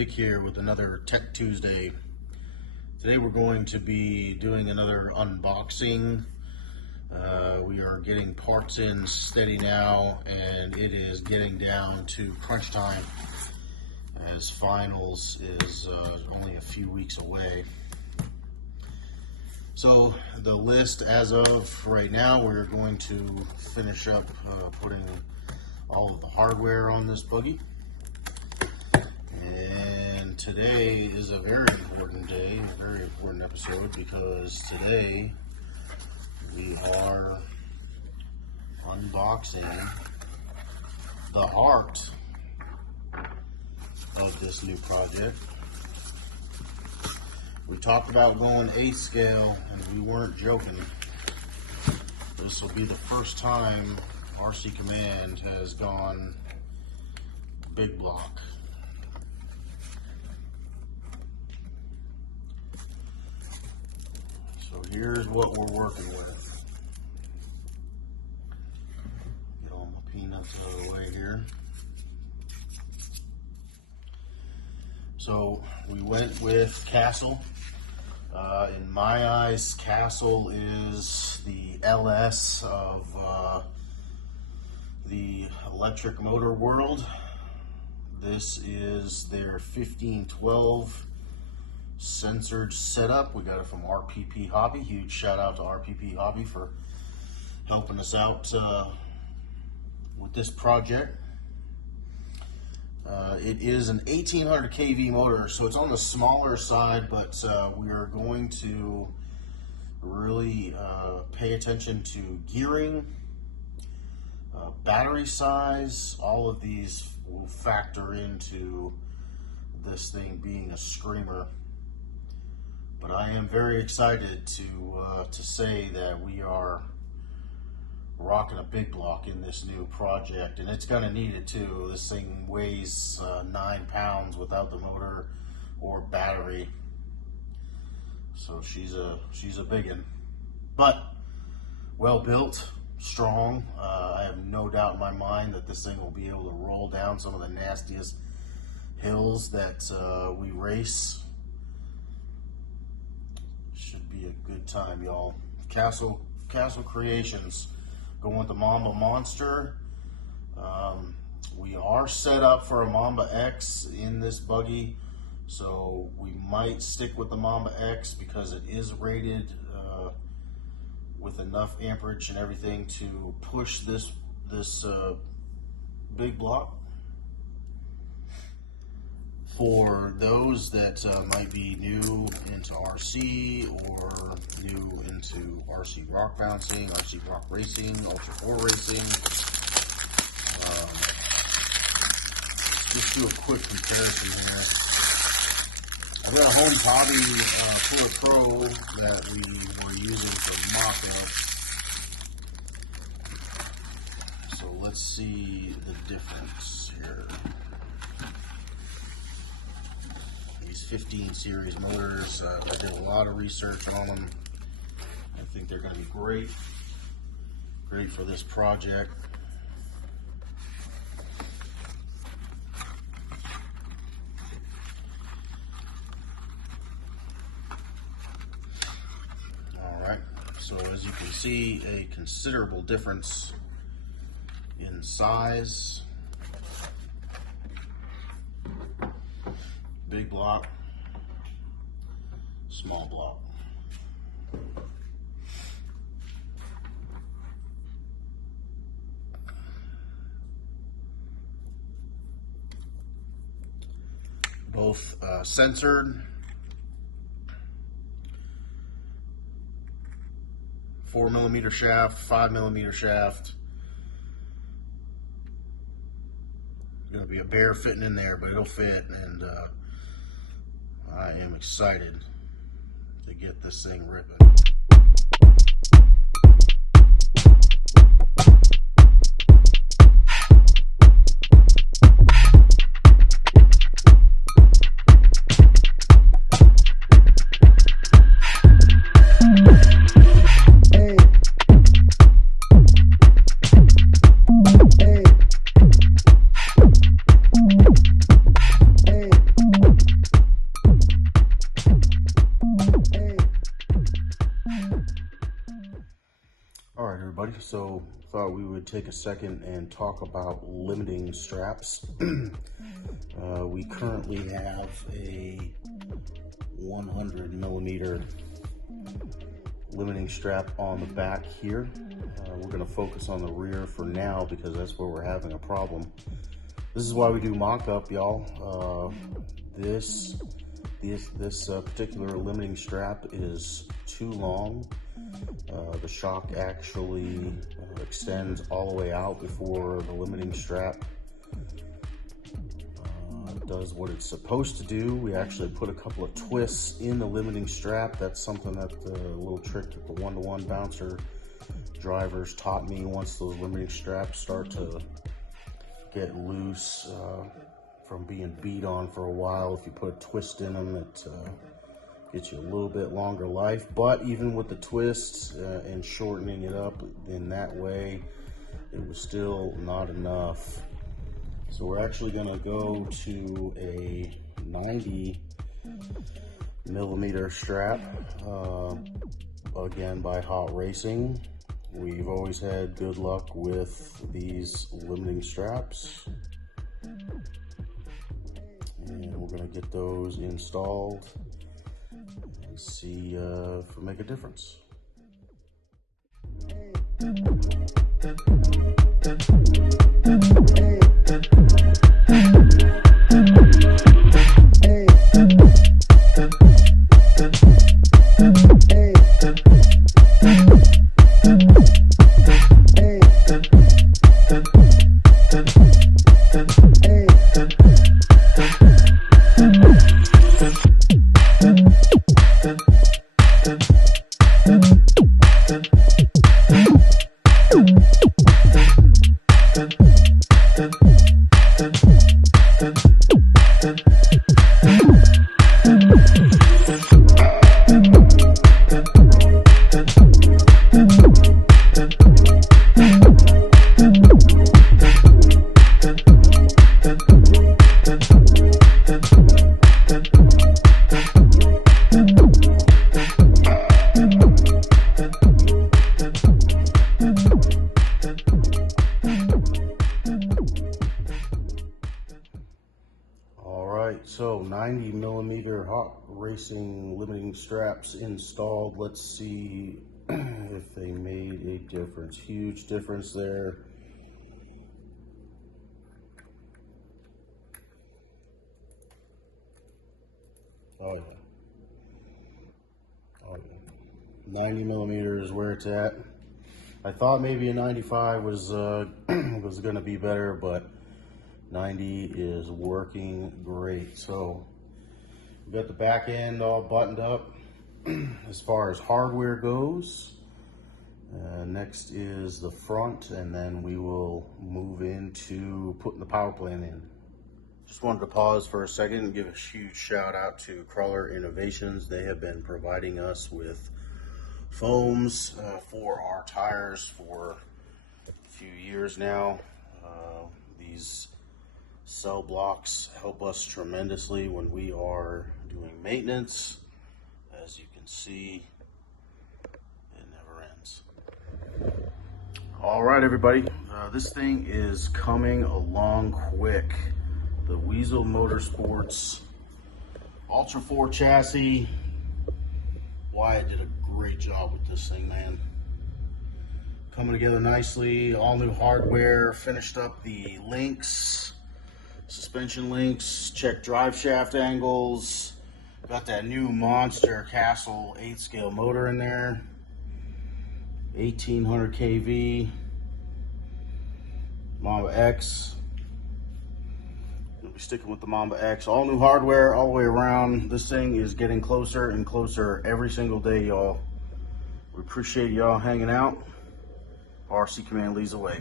Nick here with another Tech Tuesday. Today we're going to be doing another unboxing. We are getting parts in steady now, and it is getting down to crunch time as finals is only a few weeks away. So the list as of right now, we're going to finish up putting all of the hardware on this buggy. And today is a very important day, a very important episode, because today we are unboxing the heart of this new project. We talked about going 8 scale, and we weren't joking. This will be the first time RC Command has gone big block. So here's what we're working with. Get all my peanuts out of the way here. So we went with Castle. In my eyes, Castle is the LS of the electric motor world. This is their 1512 censored setup. We got it from RPP Hobby. Huge shout out to RPP Hobby for helping us out with this project. It is an 1800 kV motor, so it's on the smaller side, but we are going to really pay attention to gearing, battery size. All of these will factor into this thing being a screamer. But I am very excited to say that we are rocking a big block in this new project, and it's going to need it too. This thing weighs 9 pounds without the motor or battery, so she's a big one, but well built, strong. I have no doubt in my mind that this thing will be able to roll down some of the nastiest hills that we race. Should be a good time, y'all. Castle Creations. Going with the Mamba Monster. We are set up for a Mamba X in this buggy, so we might stick with the Mamba X because it is rated with enough amperage and everything to push this big block. For those that might be new into RC or new into RC rock bouncing, RC rock racing, Ultra 4 racing, just do a quick comparison here. I've got a Home Hobby Fuller Pro that we were using for mock-up. So let's see the difference here. These 15 series motors, I did a lot of research on them. I think they're going to be great for this project. Alright, so as you can see, a considerable difference in size. Big block, small block. Both censored, 4mm shaft, 5mm shaft. Going to be a bear fitting in there, but it'll fit, and I am excited to get this thing ripping. Hey. thought we would take a second and talk about limiting straps. We currently have a 100 millimeter limiting strap on the back here. We're going to focus on the rear for now because that's where we're having a problem. This is why we do mock-up, y'all. This particular limiting strap is too long. The shock actually extends all the way out before the limiting strap does what it's supposed to do. We actually put a couple of twists in the limiting strap. That's something that a little trick that the one-to-one bouncer drivers taught me. Once those limiting straps start to get loose from being beat on for a while, if you put a twist in them, it gets you a little bit longer life. But even with the twists and shortening it up in that way, it was still not enough. So we're actually going to go to a 90 millimeter strap, again by Hot Racing. We've always had good luck with these limiting straps, and we're going to get those installed and see if we make a difference. So 90 millimeter Hot Racing limiting straps installed. Let's see if they made a difference. Huge difference there. Oh yeah. Oh yeah. 90 millimeters is where it's at. I thought maybe a 95 was going to be better, but 90 is working great. So we got the back end all buttoned up as far as hardware goes. Next is the front, and then we will move into putting the power plant in. Just wanted to pause for a second and give a huge shout out to Crawler Innovations. They have been providing us with foams for our tires for a few years now. These cell blocks help us tremendously when we are doing maintenance. As you can see, it never ends. All right, everybody, this thing is coming along quick. The Weasel Motorsports Ultra 4 chassis. Wyatt did a great job with this thing, man. Coming together nicely, all new hardware, finished up the links, suspension links, checked drive shaft angles, got that new monster Castle 8-scale motor in there, 1800 kV, Mamba X. We'll be sticking with the Mamba X. All new hardware all the way around. This thing is getting closer and closer every single day, y'all. We appreciate y'all hanging out. RC Command leads the way.